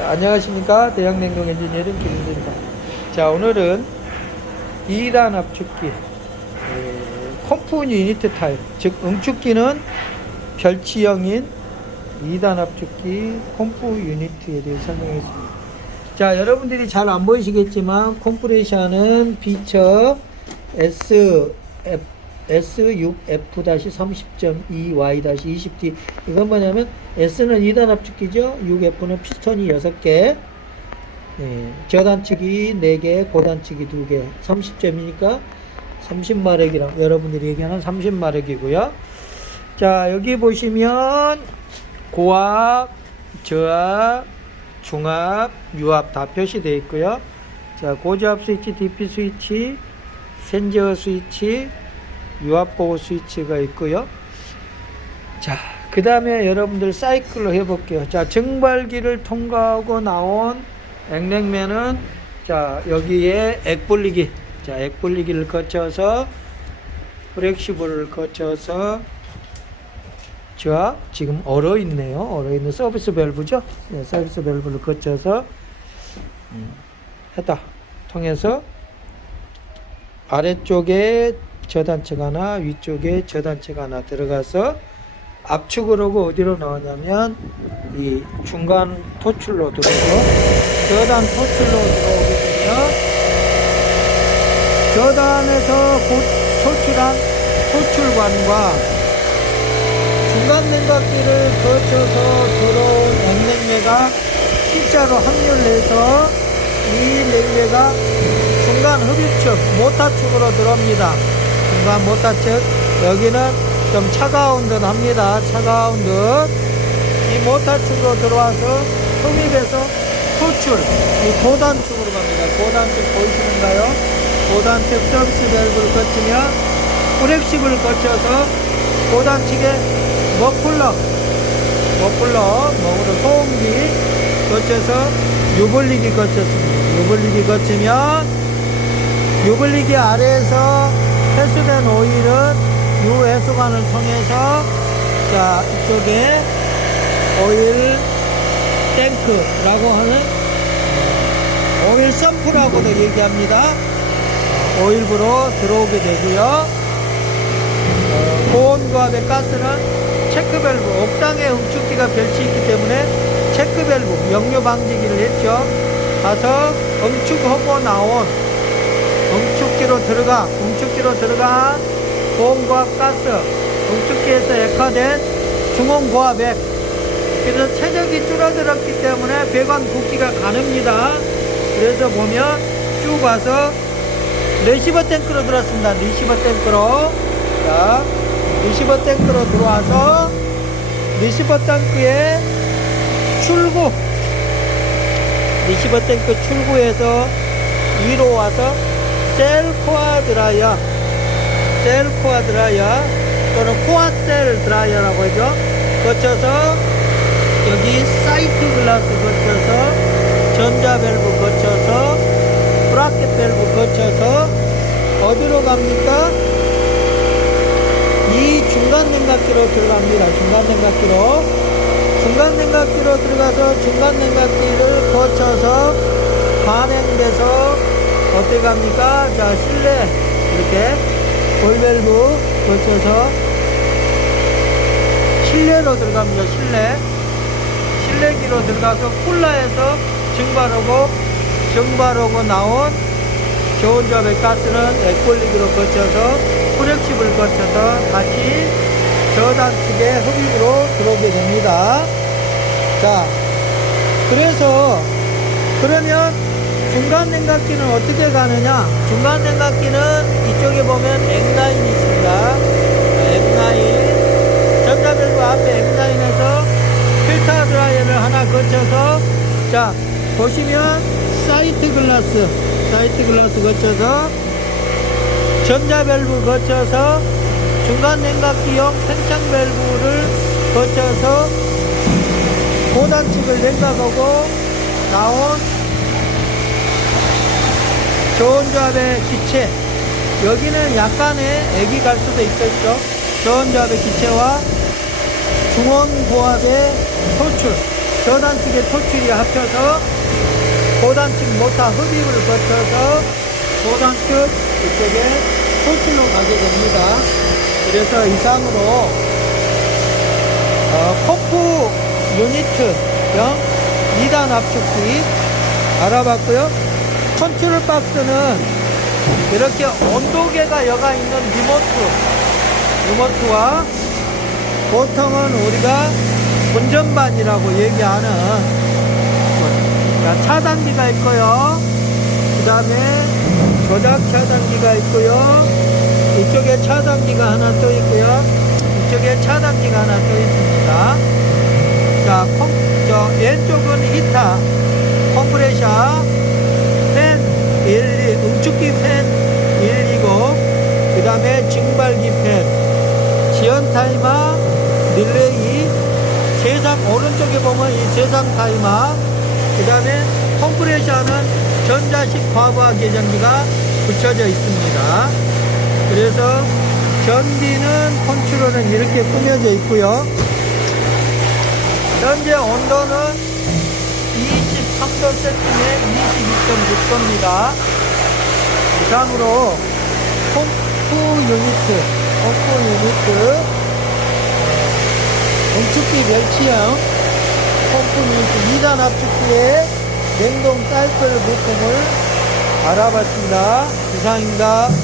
자, 안녕하십니까? 대양냉동 엔지니어링 김인수입니다. 자 오늘은 2단 압축기 에, 컴프 유니트 타입 즉 응축기는 별치형인 2단 압축기 컴프 유니트에 대해 설명했습니다. 자 여러분들이 잘 안 보이시겠지만 컴프레셔는 비처 SF S6F-30.2Y-20T 이건 뭐냐면 S는 2단 압축기죠? 6F는 피스톤이 6개. 예, 저단축이 4개 고단축이 2개. 30점이니까 30마력이라고. 여러분들이 얘기하는 30마력이고요. 자 여기 보시면 고압 저압 중압 유압 다 표시되어 있고요. 자 고저압 스위치 DP 스위치 센저 스위치 유압 보호 스위치가 있고요. 자 그 다음에 여러분들 사이클로 해볼게요. 자 증발기를 통과하고 나온 액냉면은 자 여기에 액불리기. 자 액불리기를 거쳐서 프렉시블을 거쳐서 자 지금 얼어 있네요. 얼어 있는 서비스 밸브죠? 네, 서비스 밸브를 거쳐서 음, 했다. 통해서 아래쪽에 저단체가 하나 위쪽에 저단체가 하나 들어가서 압축을 하고 어디로 나오냐면 이 중간 토출로 들어오고 저단 토출로 들어오게 되면 저단에서 곧 토출한 토출관과 중간 냉각기를 거쳐서 들어온 액냉매가 T자로 합류해서 이 냉매가 중간 흡입축 모타축으로 들어옵니다. 중간 모타축 여기는 좀 차가운 듯 합니다. 차가운 듯. 이 모타축으로 들어와서 흡입해서 토출 이 고단축으로 갑니다. 고단축 보이시는가요? 고단축 서비스 밸브를 거치면 프렉시블을 거쳐서 고단축에 머플러 머플러 목으로 소음기 거쳐서 유불리기 거쳤습니다. 유불리기 거치면 유불리기 아래에서 회수된 오일은 유 해수관을 통해서 자 이쪽에 오일 탱크라고 하는 어, 오일 펌프라고도 얘기합니다. 오일부로 들어오게 되고요. 어, 고온과압의 가스는 체크밸브, 옥상에 응축기가 별치 있기 때문에 체크밸브, 역류 방지기를 했죠. 가서 응축하고 나온 응축기로 들어가, 응축 기로 들어간 고온고압 가스, 응축기에서 액화된 중온고압액. 그래서 체적이 줄어들었기 때문에 배관 붓기가 가릅니다. 그래서 보면 쭉 와서 리시버 탱크로 들어왔습니다. 리시버 탱크로. 자, 리시버 탱크로 들어와서 리시버 탱크에 출구. 리시버 탱크 출구에서 위로 와서 셀 코아 드라이어. 셀 코아 드라이어 또는 코아 셀 드라이어라고 하죠. 거쳐서 여기 사이트 글라스 거쳐서 전자 밸브 거쳐서 브라켓 밸브 거쳐서 어디로 갑니까? 이 중간 냉각기로 들어갑니다. 중간 냉각기로. 중간 냉각기로 들어가서 중간 냉각기를 거쳐서 반행돼서 어떻게 갑니까? 자, 실내 이렇게 볼밸브 거쳐서 실내로 들어갑니다. 실내. 실내기로 들어가서 쿨러에서 증발하고 증발하고 나온 점의 가스는 액볼리기로 거쳐서 프렉시블 거쳐서 다시 저단축의 흡입으로 들어오게 됩니다. 자, 그래서 그러면 중간 냉각기는 어떻게 가느냐? 중간 냉각기는 이쪽에 보면 액라인이 있습니다. 액라인 전자밸브 앞에 액라인에서 필터 드라이어를 하나 거쳐서 자 보시면 사이트 글라스 사이트 글라스 거쳐서 전자 밸브 거쳐서 중간 냉각기용 팽창 밸브를 거쳐서 고단축을 냉각하고 나온 좋은 조합의 기체 여기는 약간의 액이 갈 수도 있겠죠 좋은 조합의 기체와 중원 고압의 토출 저단측의 토출이 합쳐서 고단측 모터 흡입을 거쳐서 고단측 이쪽에 토출로 가게 됩니다. 그래서 이상으로 어, 펌프 유니트 형 2단 압축기 알아봤고요. 컨트롤 박스는 이렇게 온도계가 여가 있는 리모트, 리모트와 보통은 우리가 운전반이라고 얘기하는 자, 차단기가 있고요. 그 다음에 조작 차단기가 있고요. 이쪽에 차단기가 하나 또 있고요. 이쪽에 차단기가 하나 또 있습니다. 자, 컴, 저 왼쪽은 히타, 컴프레셔, 팬 1, 2, 응축기 팬 1, 2고, 그 다음에 증발기 팬, 지연 타이머, 릴레이, 오른쪽에 보면 이 세상 타이머, 그 다음에 컴프레셔는 전자식 과부하 계량기가 붙여져 있습니다. 그래서 전기는 컨트롤은 이렇게 꾸며져 있고요. 현재 온도는 23도 세팅에 22.6도입니다. 이상으로 펌프 유니트, 펌프 유니트, 응축기 멸치형 유니트 2단 압축기의 냉동 사이클 부품을 알아봤습니다. 이상입니다.